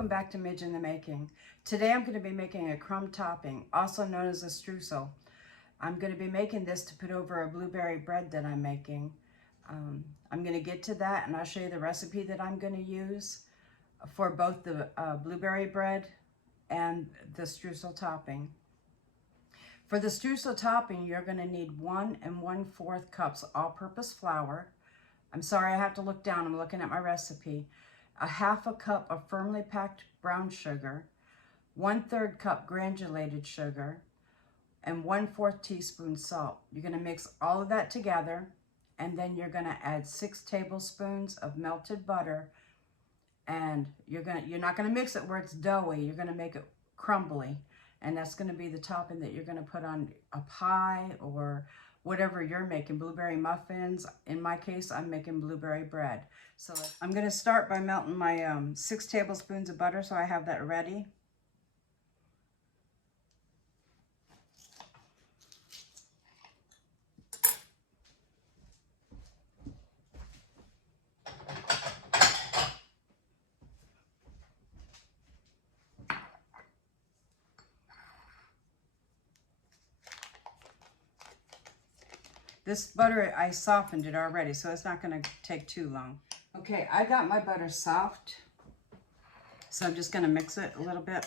welcome back to Midge in the Making. Today I'm going to be making a crumb topping, also known as a streusel. I'm going to be making this to put over a blueberry bread that I'm making. I'm going to get to that and I'll show you the recipe that I'm going to use for both the blueberry bread and the streusel topping. For the streusel topping, you're going to need 1 1/4 cups all-purpose flour. I'm sorry, I have to look down. I'm looking at my recipe. A 1/2 cup of firmly packed brown sugar, 1/3 cup granulated sugar, and 1/4 teaspoon salt. You're going to mix all of that together, and then you're going to add 6 tablespoons of melted butter, and you're not going to mix it where it's doughy. You're going to make it crumbly, and that's going to be the topping that you're going to put on a pie or whatever you're making, blueberry muffins. In my case, I'm making blueberry bread. So I'm going to start by melting my 6 tablespoons of butter, so I have that ready. This butter, I softened it already, so it's not going to take too long. Okay, I got my butter soft, so I'm just going to mix it a little bit.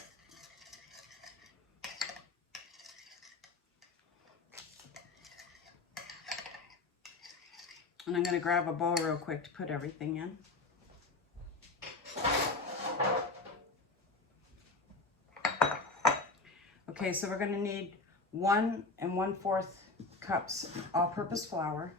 And I'm going to grab a bowl real quick to put everything in. Okay, so we're going to need 1 1/4 cups all-purpose flour,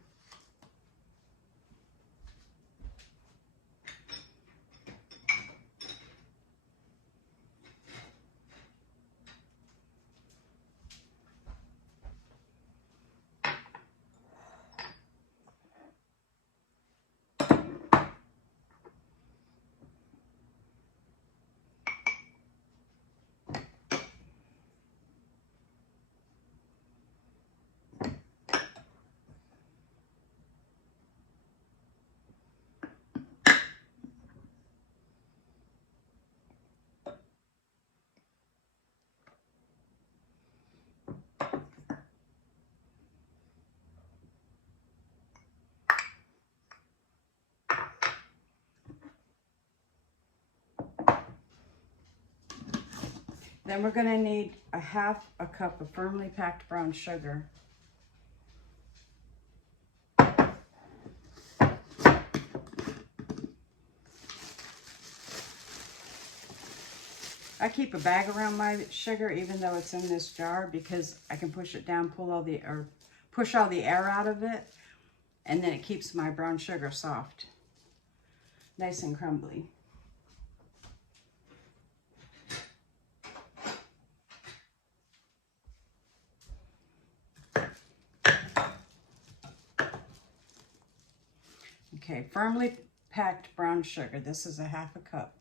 then we're going to need a 1/2 cup of firmly packed brown sugar. I keep a bag around my sugar even though it's in this jar because I can push it down, push all the air out of it, and then it keeps my brown sugar soft, nice and crumbly. Okay, firmly packed brown sugar. This is a 1/2 cup.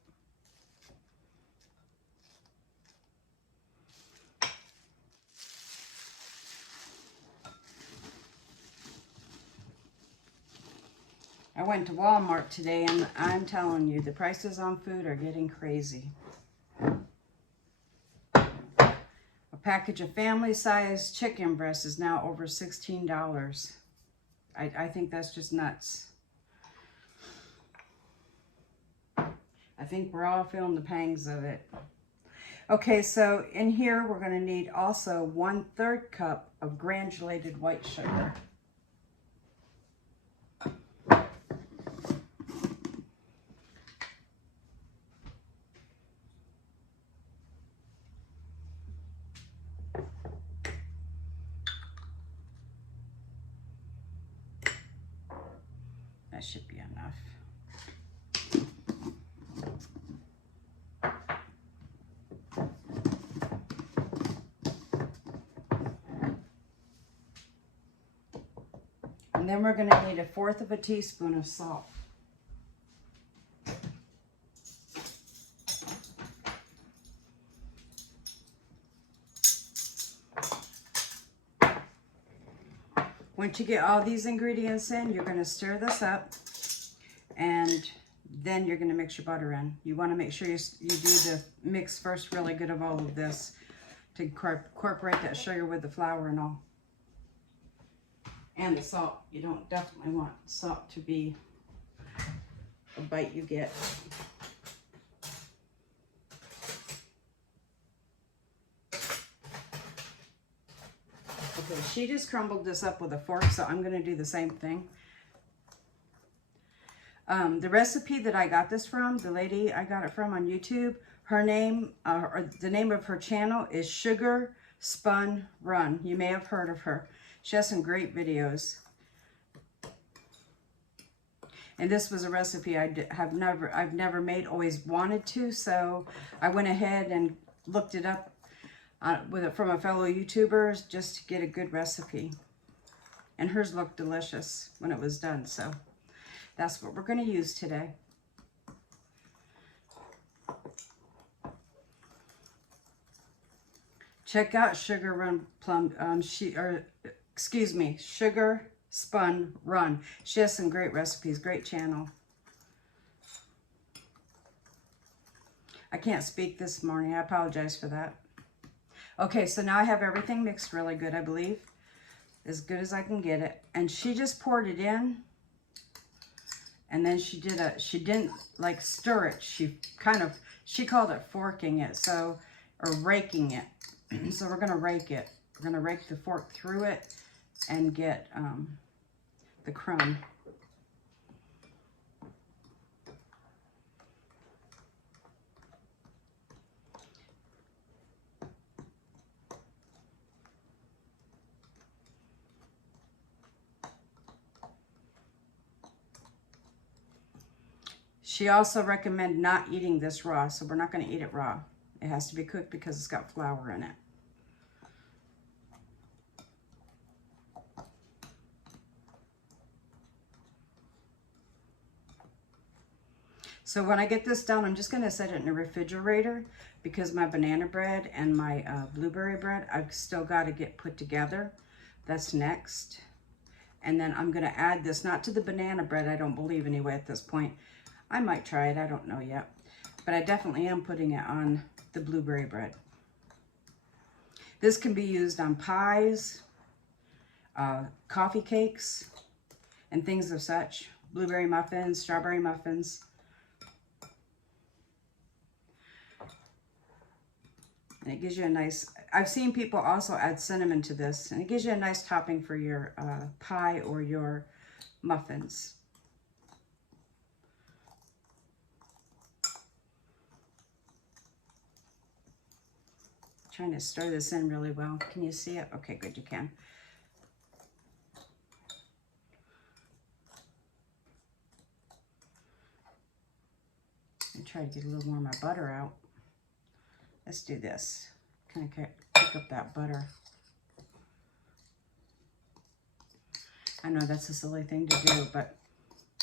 I went to Walmart today and I'm telling you, the prices on food are getting crazy. A package of family-sized chicken breast is now over $16. I think that's just nuts. I think we're all feeling the pangs of it. Okay, so in here we're going to need also 1/3 cup of granulated white sugar. That should be enough. And then we're going to need 1/4 teaspoon of salt. Once you get all these ingredients in, you're going to stir this up, and then you're going to mix your butter in. You want to make sure you do the mix first really good of all of this to incorporate that sugar with the flour and all. And the salt. You don't definitely want salt to be a bite you get. Okay, she just crumbled this up with a fork, so I'm going to do the same thing. The recipe that I got this from, the lady I got it from on YouTube, her name, or the name of her channel is Sugar Spun Run. You may have heard of her. She has some great videos. And this was a recipe I've never made, always wanted to, so I went ahead and looked it up from a fellow YouTuber just to get a good recipe. And hers looked delicious when it was done, so that's what we're going to use today. Check out Sugar Spun Run. She has some great recipes, great channel. I can't speak this morning. I apologize for that. Okay, so now I have everything mixed really good, I believe. As good as I can get it. And she just poured it in. And then she didn't like stir it. She called it forking it, so, or raking it. So we're gonna rake it. We're gonna rake the fork through it and get the crumb. She also recommended not eating this raw, so we're not going to eat it raw. It has to be cooked because it's got flour in it. So when I get this done, I'm just going to set it in the refrigerator because my banana bread and my blueberry bread, I've still got to get put together. That's next. And then I'm going to add this, not to the banana bread, I don't believe anyway at this point. I might try it, I don't know yet. But I definitely am putting it on the blueberry bread. This can be used on pies, coffee cakes, and things of such. Blueberry muffins, strawberry muffins. And it gives you a nice, I've seen people also add cinnamon to this, and it gives you a nice topping for your pie or your muffins. Trying to stir this in really well. Can you see it? Okay, good, you can. And try to get a little more of my butter out. Let's do this. Kind of pick up that butter. I know that's a silly thing to do, but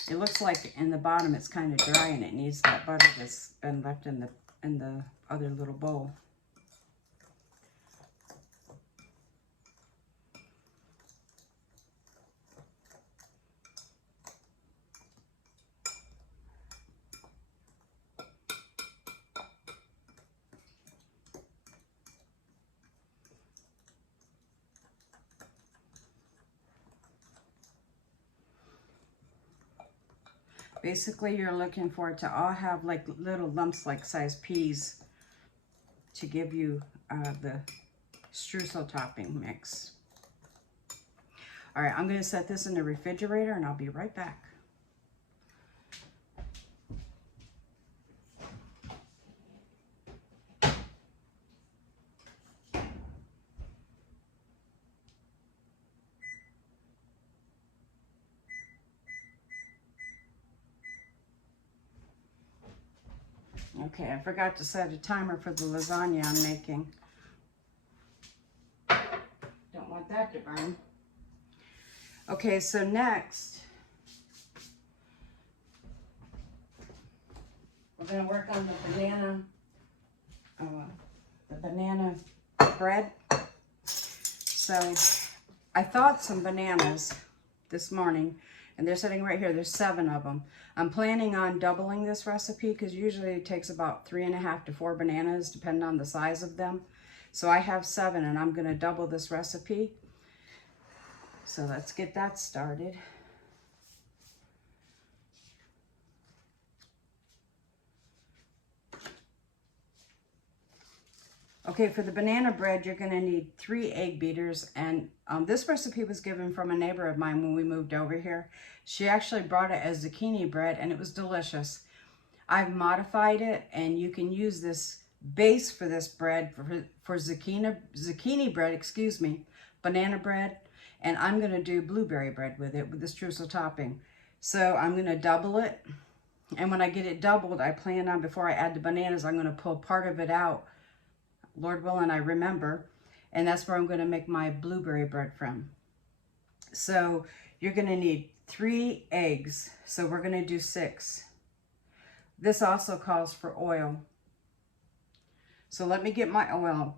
it looks like in the bottom it's kind of dry and it needs that butter that's been left in the other little bowl. Basically, you're looking for it to all have like little lumps like size peas to give you the streusel topping mix. All right, I'm going to set this in the refrigerator and I'll be right back. Okay, I forgot to set a timer for the lasagna I'm making. Don't want that to burn. Okay, so next, we're going to work on the banana bread. So I thawed some bananas this morning, And they're sitting right here. There's 7 of them. I'm planning on doubling this recipe because usually it takes about 3.5 to 4 bananas, depending on the size of them. So I have 7, and I'm going to double this recipe. So let's get that started. Okay, for the banana bread, you're going to need 3 egg beaters, and this recipe was given from a neighbor of mine when we moved over here. She actually brought it as zucchini bread, and it was delicious. I've modified it, and you can use this base for this bread for zucchini bread, excuse me, banana bread, and I'm going to do blueberry bread with it, with the streusel topping. So I'm going to double it, and when I get it doubled, I plan on, before I add the bananas, I'm going to pull part of it out, Lord willing, I remember, and that's where I'm going to make my blueberry bread from. So you're going to need 3 eggs, so we're going to do 6. This also calls for oil. So let me get my oil.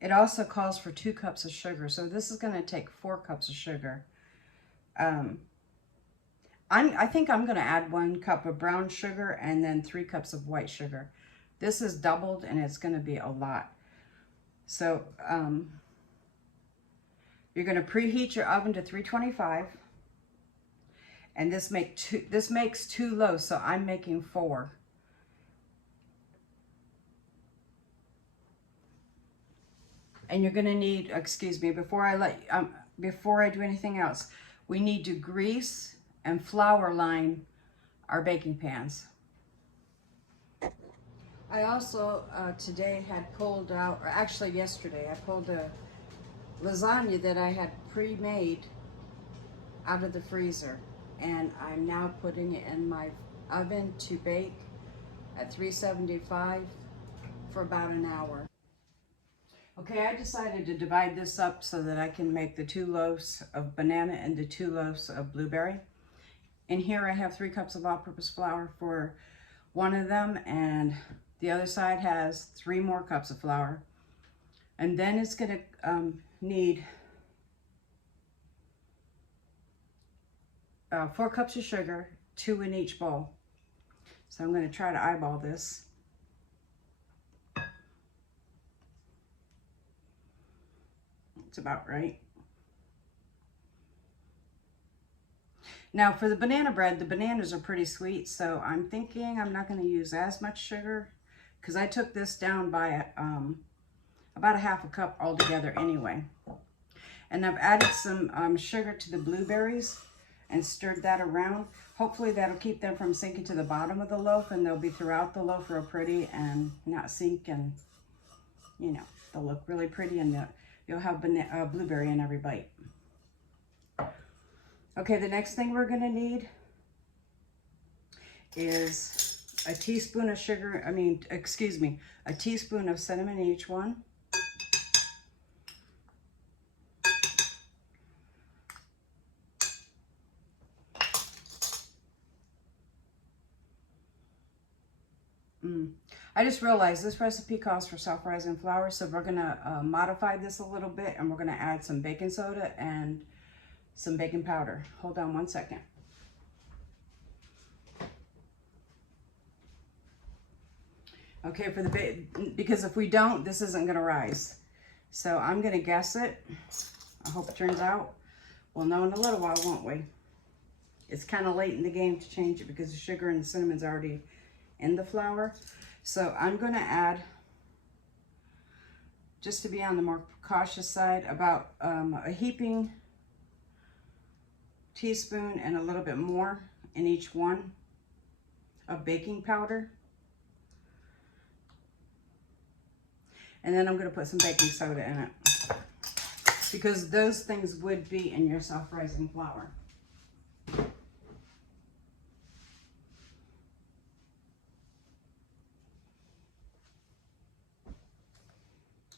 It also calls for 2 cups of sugar. So this is going to take 4 cups of sugar. I think I'm going to add 1 cup of brown sugar and then 3 cups of white sugar. This is doubled and it's going to be a lot. So you're going to preheat your oven to 325. And this makes 2 loaves, so I'm making 4. And you're going to need, excuse me, before I do anything else, we need to grease and flour line our baking pans. I also today had pulled out, or actually yesterday, I pulled a lasagna that I had pre-made out of the freezer, and I'm now putting it in my oven to bake at 375 for about an hour. Okay, I decided to divide this up so that I can make the 2 loaves of banana and the 2 loaves of blueberry. And here I have 3 cups of all-purpose flour for one of them, and the other side has 3 more cups of flour. And then it's going to need 4 cups of sugar, 2 in each bowl. So I'm going to try to eyeball this. It's about right. Now for the banana bread, the bananas are pretty sweet, so I'm thinking I'm not going to use as much sugar because I took this down by about 1/2 cup altogether anyway. And I've added some sugar to the blueberries and stirred that around. Hopefully that'll keep them from sinking to the bottom of the loaf, and they'll be throughout the loaf real pretty and not sink, and you know, they'll look really pretty, and you'll have blueberry in every bite. Okay, the next thing we're gonna need is a teaspoon of sugar, a teaspoon of cinnamon in each one. I just realized this recipe calls for self-rising flour, so we're gonna modify this a little bit, and we're gonna add some baking soda and some baking powder. Hold on 1 second. Okay, because if we don't, this isn't gonna rise. So I'm gonna guess it. I hope it turns out. We'll know in a little while, won't we? It's kind of late in the game to change it because the sugar and the cinnamon's already in the flour. So I'm going to add, just to be on the more cautious side, about a heaping teaspoon and a little bit more in each one of baking powder. And then I'm going to put some baking soda in it, because those things would be in your self-rising flour.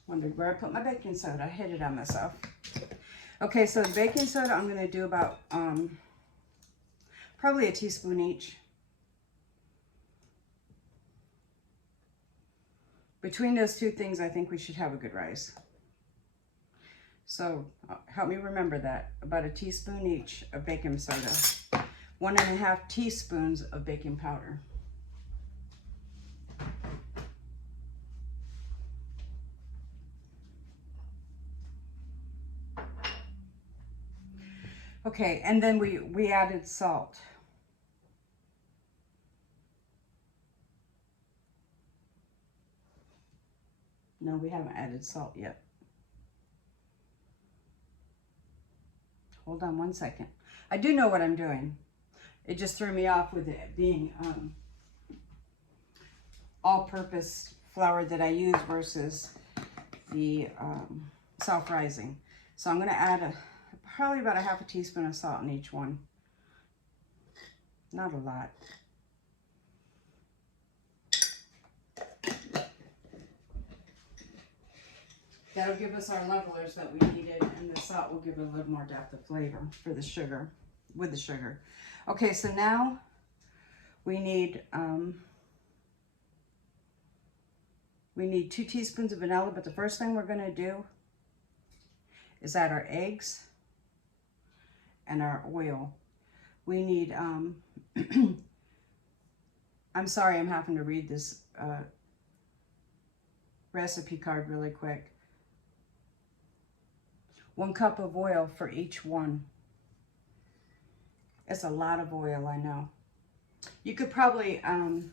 Wondered where I put my baking soda. I hid it on myself. Okay, so the baking soda, I'm going to do about probably a teaspoon each. Between those two things, I think we should have a good rise. So help me remember that. About a teaspoon each of baking soda. 1.5 teaspoons of baking powder. Okay, and then we added salt. No, we haven't added salt yet. Hold on one second. I do know what I'm doing. It just threw me off with it being all-purpose flour that I use versus the self-rising. So I'm going to add probably about a 1/2 teaspoon of salt in each one. Not a lot. That'll give us our levelers that we needed, and the salt will give it a little more depth of flavor for the sugar, with the sugar. Okay, so now we need 2 teaspoons of vanilla, but the first thing we're gonna do is add our eggs and our oil. We need, I'm sorry, I'm having to read this recipe card really quick. 1 cup of oil for each one. It's a lot of oil, I know. You could probably add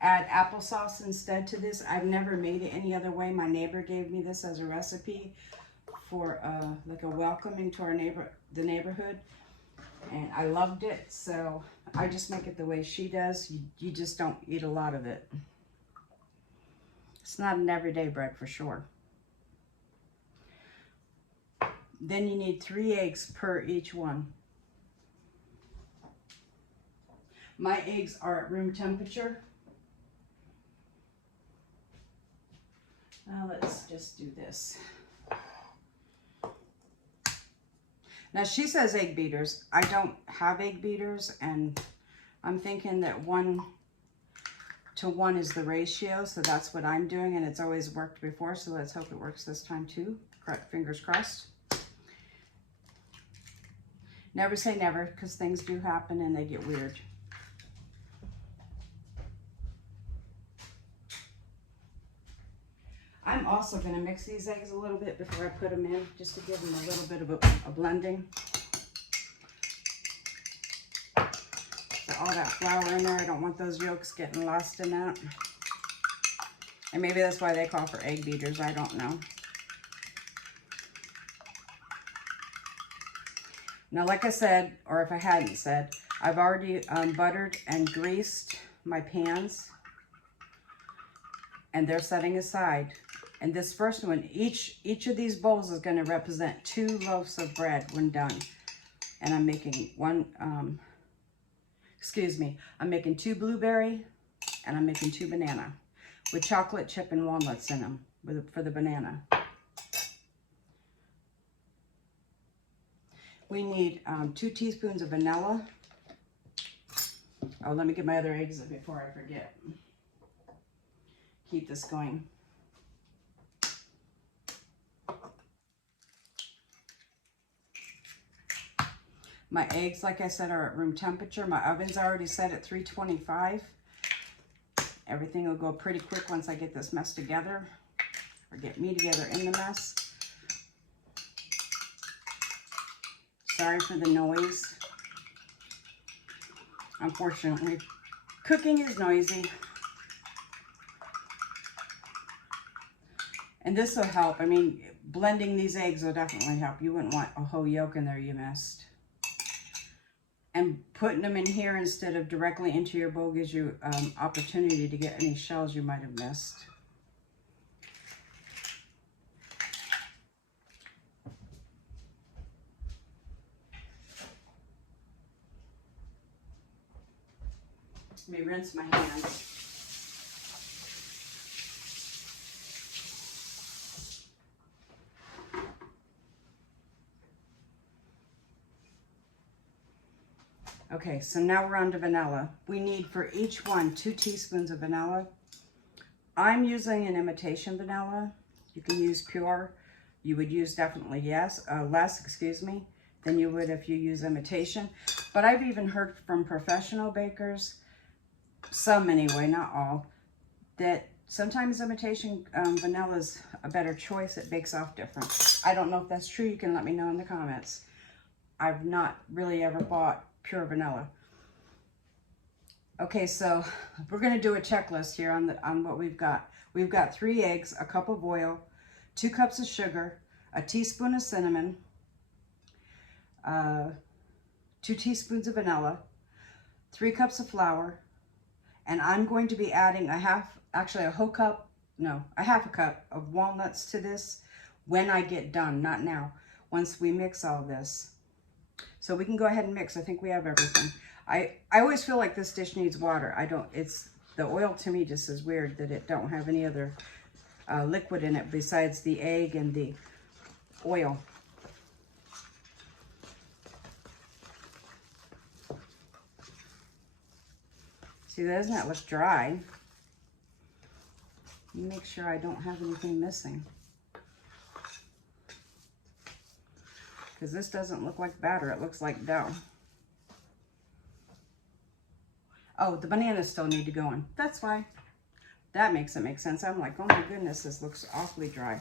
applesauce instead to this. I've never made it any other way. My neighbor gave me this as a recipe for like a welcoming to the neighborhood, and I loved it, so I just make it the way she does. You just don't eat a lot of it. It's not an everyday bread for sure. Then you need 3 eggs per each one. My eggs are at room temperature. Now let's just do this. Now she says egg beaters. I don't have egg beaters, and I'm thinking that 1:1 is the ratio, so that's what I'm doing, and it's always worked before, so let's hope it works this time too. Fingers crossed. Never say never, because things do happen and they get weird. I'm also going to mix these eggs a little bit before I put them in, just to give them a little bit of a blending. So all that flour in there, I don't want those yolks getting lost in that. And maybe that's why they call for egg beaters, I don't know. Now, like I said, or if I hadn't said, I've already buttered and greased my pans, and they're setting aside. And this first one, each of these bowls is going to represent 2 loaves of bread when done. And I'm making I'm making 2 blueberry, and I'm making 2 banana with chocolate chip and walnuts in them for the banana. We need 2 teaspoons of vanilla. Oh, let me get my other eggs in before I forget. Keep this going. My eggs, like I said, are at room temperature. My oven's already set at 325. Everything will go pretty quick once I get this mess together, or get me together in the mess. Sorry for the noise. Unfortunately, cooking is noisy. And this will help. I mean, blending these eggs will definitely help. You wouldn't want a whole yolk in there you missed. And putting them in here instead of directly into your bowl gives you opportunity to get any shells you might have missed. Let me rinse my hands. Okay, so now we're on to vanilla. We need for each one 2 teaspoons of vanilla. I'm using an imitation vanilla. You can use pure. You would use definitely less, excuse me, than you would if you use imitation. But I've even heard from professional bakers, some anyway, not all, that sometimes imitation vanilla is a better choice. It bakes off different. I don't know if that's true. You can let me know in the comments. I've not really ever bought pure vanilla. Okay, so we're going to do a checklist here on what we've got. We've got 3 eggs, a cup of oil, 2 cups of sugar, a teaspoon of cinnamon, 2 teaspoons of vanilla, 3 cups of flour, and I'm going to be adding a half a cup of walnuts to this when I get done, not now, once we mix all this. So we can go ahead and mix. I think we have everything. I always feel like this dish needs water. The oil to me just is weird that it don't have any other liquid in it besides the egg and the oil. See, doesn't that look dry? Make sure I don't have anything missing. Because this doesn't look like batter, it looks like dough. Oh, the bananas still need to go in. That's why. That makes it make sense. I'm like, oh my goodness, this looks awfully dry.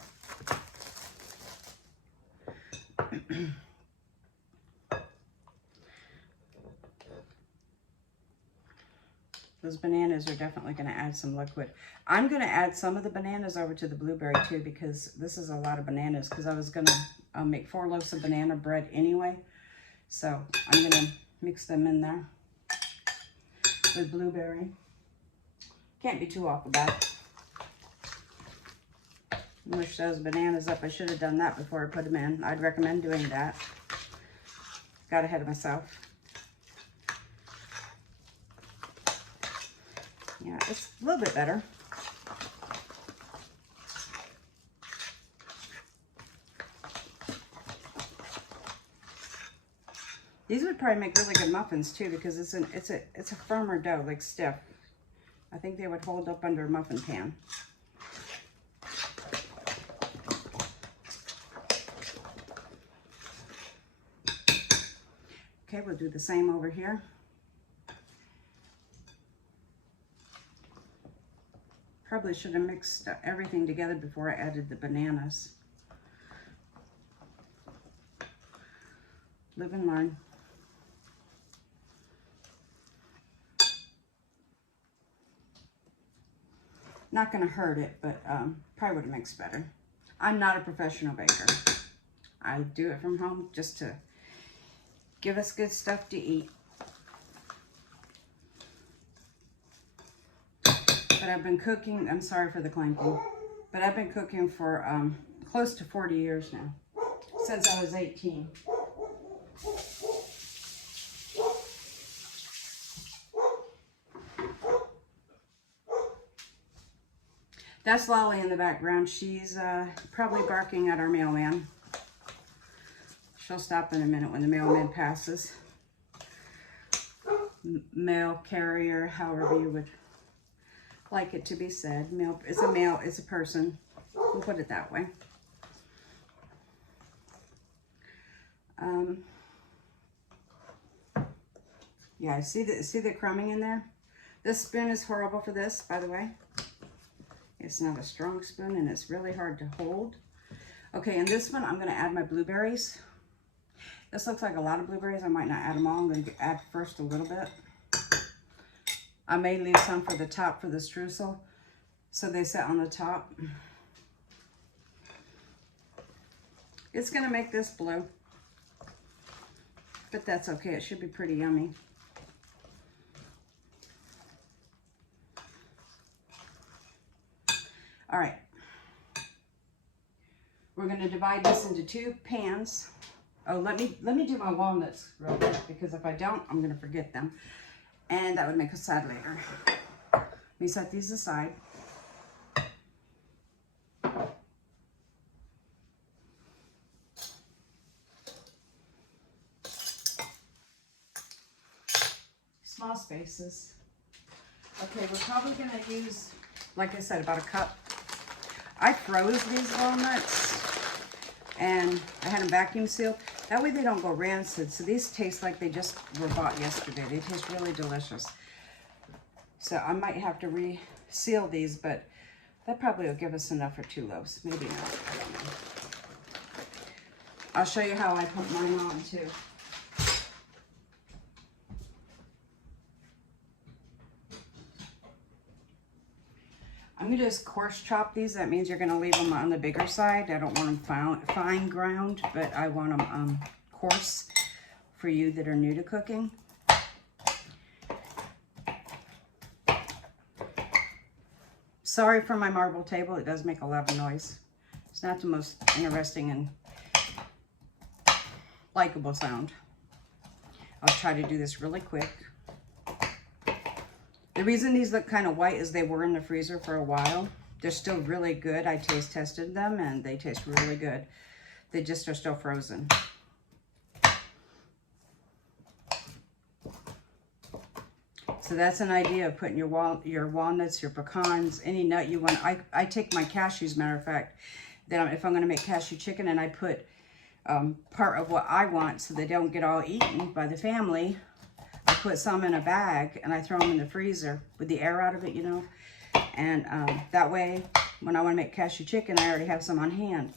Those bananas are definitely going to add some liquid. I'm going to add some of the bananas over to the blueberry too, because this is a lot of bananas, because I was going to make 4 loaves of banana bread anyway. So I'm going to mix them in there with blueberry. Can't be too off about it. Mush those bananas up. I should have done that before I put them in. I'd recommend doing that. Got ahead of myself. Yeah, it's a little bit better. These would probably make really good muffins too, because it's a firmer dough, like stiff. I think they would hold up under a muffin pan. Okay, we'll do the same over here. Probably should have mixed everything together before I added the bananas. Live and learn. Not going to hurt it, but probably would have mixed better. I'm not a professional baker. I do it from home just to give us good stuff to eat. But I've been cooking, I'm sorry for the clanking, but I've been cooking for close to 40 years now, since I was 18. That's Lolly in the background. She's probably barking at our mailman. She'll stop in a minute when the mailman passes. Mail carrier, however you would like it to be said. Mail, it's a person. We'll put it that way. Yeah, see the crumbing in there? This spoon is horrible for this, by the way. It's not a strong spoon and it's really hard to hold. Okay, and this one I'm going to add my blueberries. This looks like a lot of blueberries. I might not add them all. I'm going to add first a little bit. I may leave some for the top for the streusel, so they sit on the top. It's going to make this blue, but that's okay. It should be pretty yummy. All right. We're going to divide this into 2 pans. Oh, let me do my walnuts real quick, because if I don't, I'm going to forget them. And that would make us sad later. Let me set these aside. small spaces. Okay, we're probably going to use, like I said, about a cup. I froze these walnuts and I had them vacuum sealed. That way they don't go rancid. So these taste like they just were bought yesterday. They taste really delicious. So I might have to reseal these, but that probably will give us enough for 2 loaves. Maybe not. I don't know. I'll show you how I put mine on too. I'm going to just coarse chop these. That means you're going to leave them on the bigger side. I don't want them fine ground, but I want them coarse for you that are new to cooking. Sorry for my marble table. It does make a lot of noise. It's not the most interesting and likable sound. I'll try to do this really quick. The reason these look kind of white is they were in the freezer for a while. They're still really good. I taste tested them and they taste really good. They just are still frozen. So that's an idea of putting your walnuts, your pecans, any nut you want. I take my cashews, matter of fact, that if I'm going to make cashew chicken, and I put part of what I want so they don't get all eaten by the family. I put some in a bag and I throw them in the freezer with the air out of it, you know. And that way, when I want to make cashew chicken, I already have some on hand.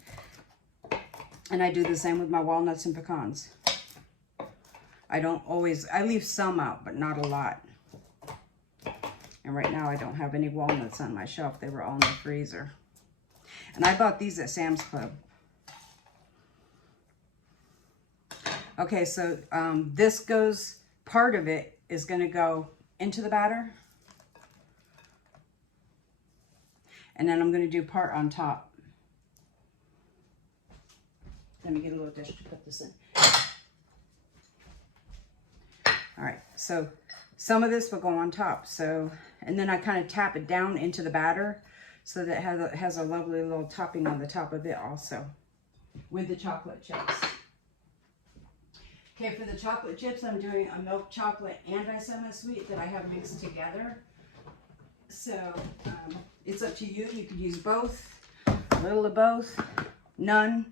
And I do the same with my walnuts and pecans. I leave some out, but not a lot. And right now I don't have any walnuts on my shelf. They were all in the freezer. And I bought these at Sam's Club. Okay, so this goes, part of it is going to go into the batter. And then I'm going to do part on top. Let me get a little dish to put this in. All right, so some of this will go on top. So, and then I kind of tap it down into the batter so that it has a lovely little topping on the top of it also with the chocolate chips. Okay, for the chocolate chips, I'm doing a milk chocolate and semi-sweet that I have mixed together. So it's up to you. You could use both, a little of both, none.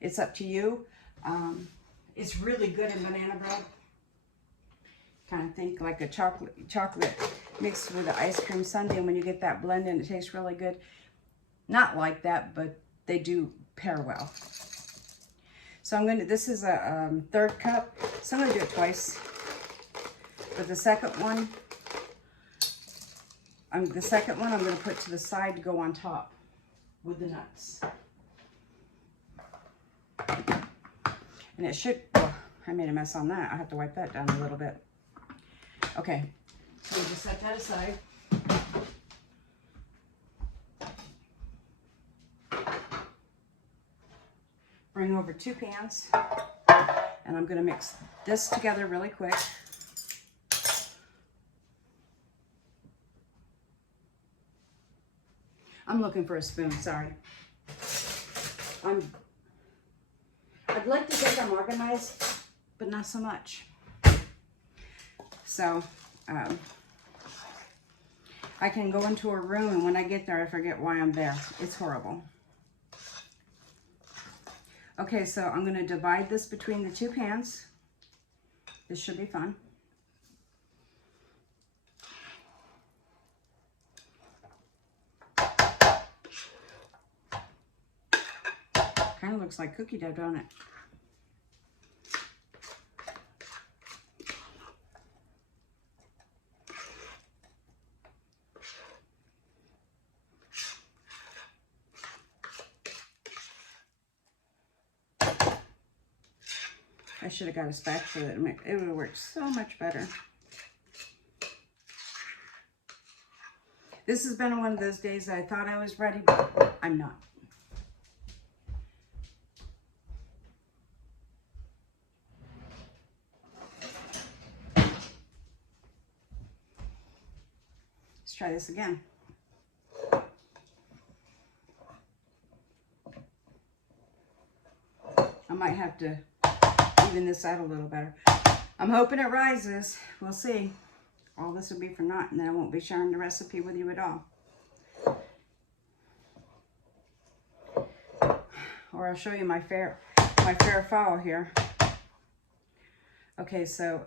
It's up to you. It's really good in banana bread. Kind of think like a chocolate mixed with the ice cream sundae, and when you get that blend in, it tastes really good. Not like that, but they do pair well. So I'm this is a 1/3 cup, so I'm gonna do it twice. But the second one I'm gonna put to the side to go on top with the nuts. And it should, oh, I made a mess on that. I have to wipe that down a little bit. Okay, so we just set that aside. Bring over 2 pans, and I'm going to mix this together really quick. I'm looking for a spoon, sorry. I'd like to get them organized, but not so much. So, I can go into a room, and when I get there, I forget why I'm there. It's horrible. Okay, so I'm going to divide this between the 2 pans. This should be fun. Kind of looks like cookie dough, don't it? I should have got a spatula. It would have worked so much better. This has been one of those days I thought I was ready, but I'm not. Let's try this again. I might have to even this out a little better. I'm hoping it rises. We'll see. All this will be for naught, and then I won't be sharing the recipe with you at all. Or I'll show you my fair foul here. Okay, so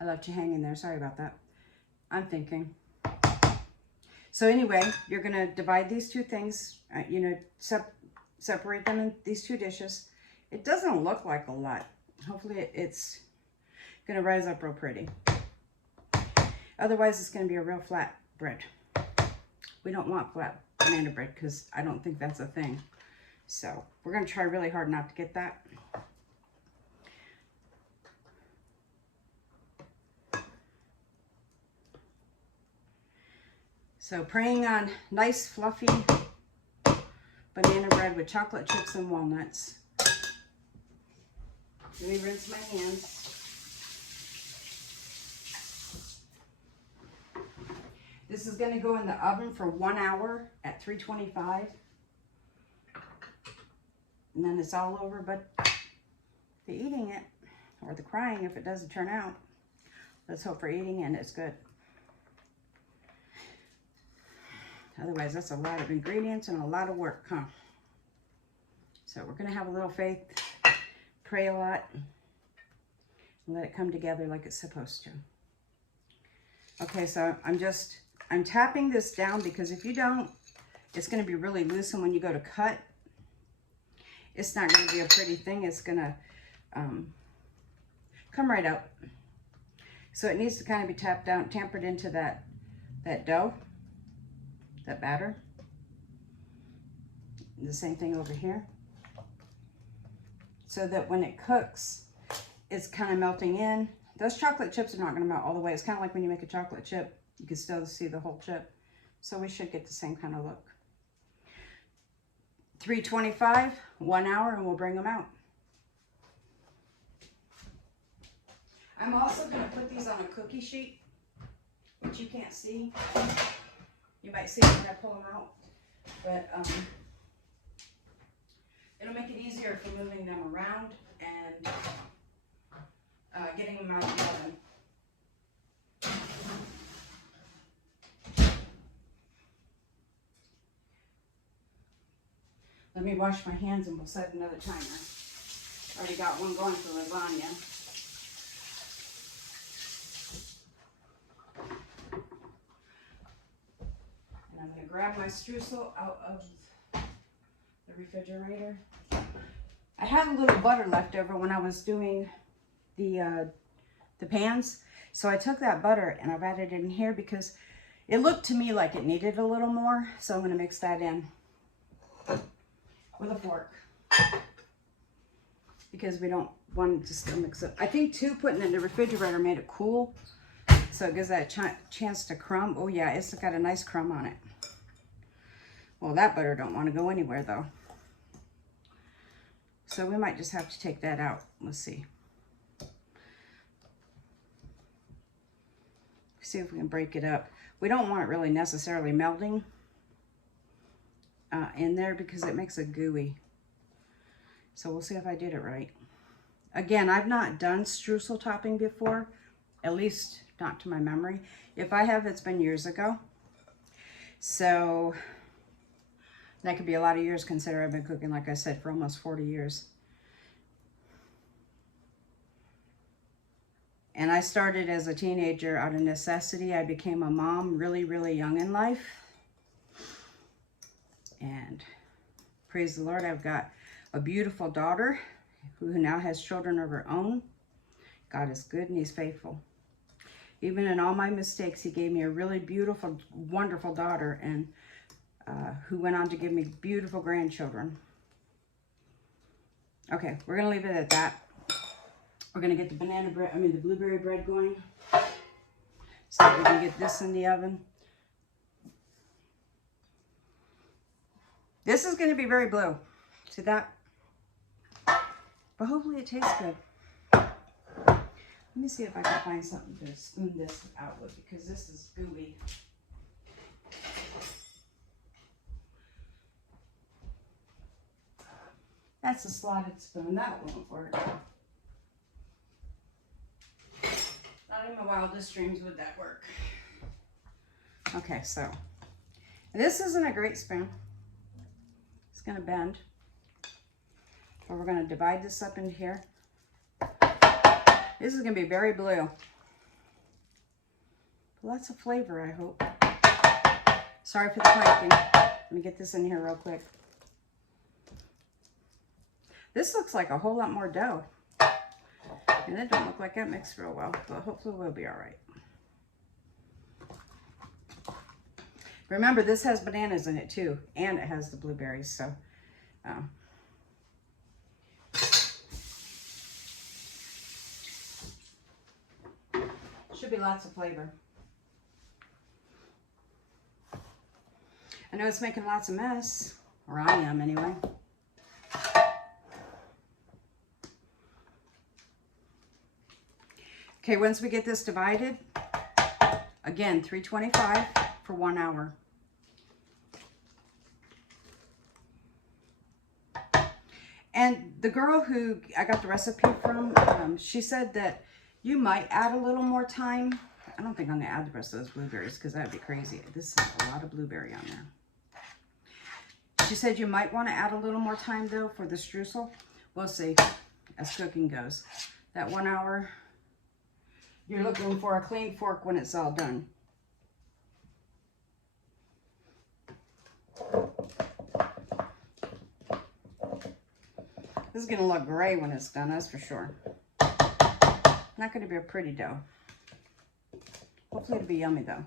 I left you hanging there. Sorry about that. I'm thinking. So anyway, you're going to divide these two things, you know, separate them in these two dishes. It doesn't look like a lot. Hopefully it's going to rise up real pretty. Otherwise, it's going to be a real flat bread. We don't want flat banana bread because I don't think that's a thing. So we're going to try really hard not to get that. So praying on nice fluffy banana bread with chocolate chips and walnuts. Let me rinse my hands. This is going to go in the oven for 1 hour at 325. And then it's all over but the eating it, or the crying if it doesn't turn out. Let's hope for eating and it's good. Otherwise, that's a lot of ingredients and a lot of work, huh? So we're going to have a little faith, pray a lot, and let it come together like it's supposed to. Okay, so I'm tapping this down because if you don't, it's going to be really loose, and when you go to cut, it's not going to be a pretty thing. It's going to come right out. So it needs to kind of be tapped down, tampered into that dough. That batter. The same thing over here. So that when it cooks, it's kind of melting in. Those chocolate chips are not going to melt all the way. It's kind of like when you make a chocolate chip, you can still see the whole chip. So we should get the same kind of look. 325, 1 hour, and we'll bring them out. I'm also going to put these on a cookie sheet, which you can't see. You might see it when I pull them out, but it'll make it easier for moving them around and getting them out of the oven. Let me wash my hands and we'll set another timer. Already got one going for lasagna. I'm going to grab my streusel out of the refrigerator. I had a little butter left over when I was doing the pans. So I took that butter and I've added it in here because it looked to me like it needed a little more. So I'm going to mix that in with a fork because we don't want it to still mix up. I think too, putting it in the refrigerator made it cool. So it gives that chance to crumb. Oh yeah, it's got a nice crumb on it. Well, that butter don't want to go anywhere though. So we might just have to take that out. Let's see. See if we can break it up. We don't want it really necessarily melting in there because it makes it gooey. So we'll see if I did it right. Again, I've not done streusel topping before, at least not to my memory. If I have, it's been years ago. So that could be a lot of years considering I've been cooking, like I said, for almost 40 years. And I started as a teenager out of necessity. I became a mom really, really young in life. And praise the Lord, I've got a beautiful daughter who now has children of her own. God is good and he's faithful. Even in all my mistakes, he gave me a really beautiful, wonderful daughter, and who went on to give me beautiful grandchildren. Okay, we're going to leave it at that. We're going to get the the blueberry bread going. So we can get this in the oven. This is going to be very blue. See that? But hopefully it tastes good. Let me see if I can find something to spoon this out with because this is gooey. That's a slotted spoon. That won't work. Not in my wildest dreams would that work. Okay, so this isn't a great spoon. It's going to bend. But we're going to divide this up into here. This is going to be very blue. Lots of flavor, I hope. Sorry for the clanking. Let me get this in here real quick. This looks like a whole lot more dough. And it don't look like that mixed real well, but hopefully we'll be all right. Remember, this has bananas in it too, and it has the blueberries, so should be lots of flavor. I know it's making lots of mess, or I am anyway. Okay, once we get this divided, again, 325 for 1 hour. And the girl who I got the recipe from, she said that you might add a little more time. I don't think I'm gonna add the rest of those blueberries because that'd be crazy. This is a lot of blueberry on there. She said you might want to add a little more time though for the streusel. We'll see as cooking goes. That 1 hour, you're looking for a clean fork when it's all done. This is going to look great when it's done, that's for sure. Not going to be a pretty dough. Hopefully it'll be yummy though.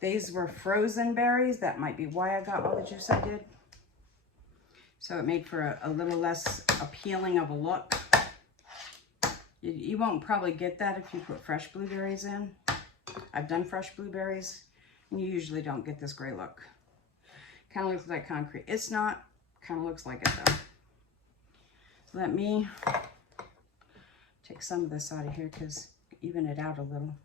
These were frozen berries. That might be why I got all the juice I did. So it made for a little less appealing of a look. You won't probably get that if you put fresh blueberries in. I've done fresh blueberries, and you usually don't get this gray look. Kind of looks like concrete. It's not. Kind of looks like it though. Let me take some of this out of here because even it out a little.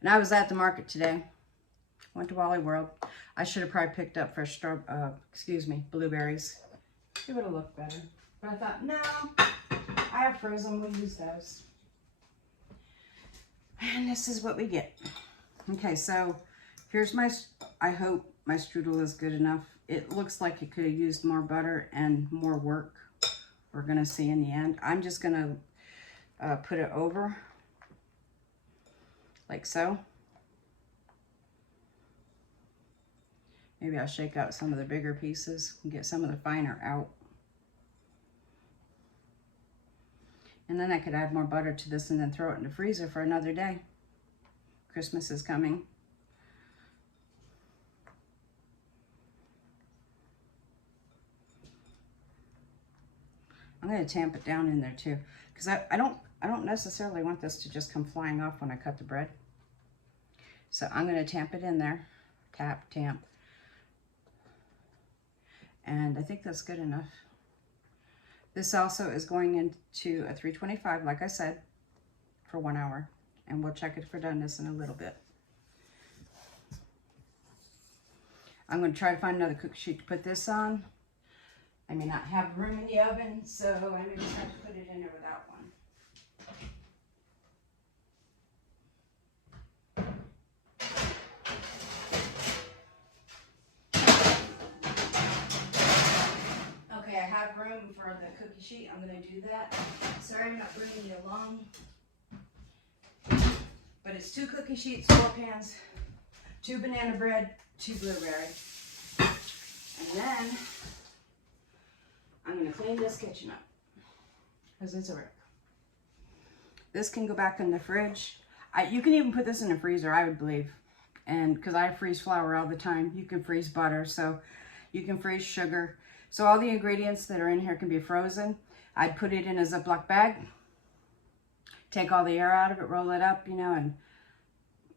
And I was at the market today. Went to Wally World. I should have probably picked up fresh blueberries. It would have looked better. But I thought, no, I have frozen, we'll use those. And this is what we get. Okay, so here's my, I hope my strudel is good enough. It looks like it could have used more butter and more work. We're gonna see in the end. I'm just gonna put it over like so. Maybe I'll shake out some of the bigger pieces and get some of the finer out. And then I could add more butter to this and then throw it in the freezer for another day. Christmas is coming. I'm going to tamp it down in there too, because I don't necessarily want this to just come flying off when I cut the bread. So I'm going to tamp it in there. Tap, tamp. And I think that's good enough. This also is going into a 325, like I said, for 1 hour. And we'll check it for doneness in a little bit. I'm going to try to find another cookie sheet to put this on. I may not have room in the oven, so I may just have to put it in there without one. Okay, I have room for the cookie sheet. I'm going to do that. Sorry I'm not bringing you along. But it's 2 cookie sheets, 4 pans, 2 banana bread, 2 blueberry. And then I'm going to clean this kitchen up because it's a wreck. This can go back in the fridge. You can even put this in the freezer, I would believe. And because I freeze flour all the time, you can freeze butter, so you can freeze sugar. So all the ingredients that are in here can be frozen. I'd put it in a Ziploc bag, take all the air out of it, roll it up, you know, and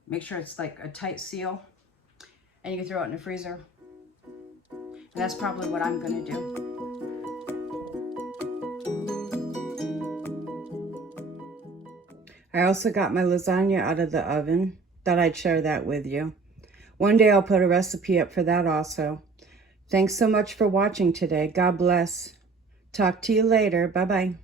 make sure it's like a tight seal. And you can throw it in the freezer. And that's probably what I'm going to do. I also got my lasagna out of the oven. Thought I'd share that with you. One day I'll put a recipe up for that also. Thanks so much for watching today. God bless. Talk to you later. Bye-bye.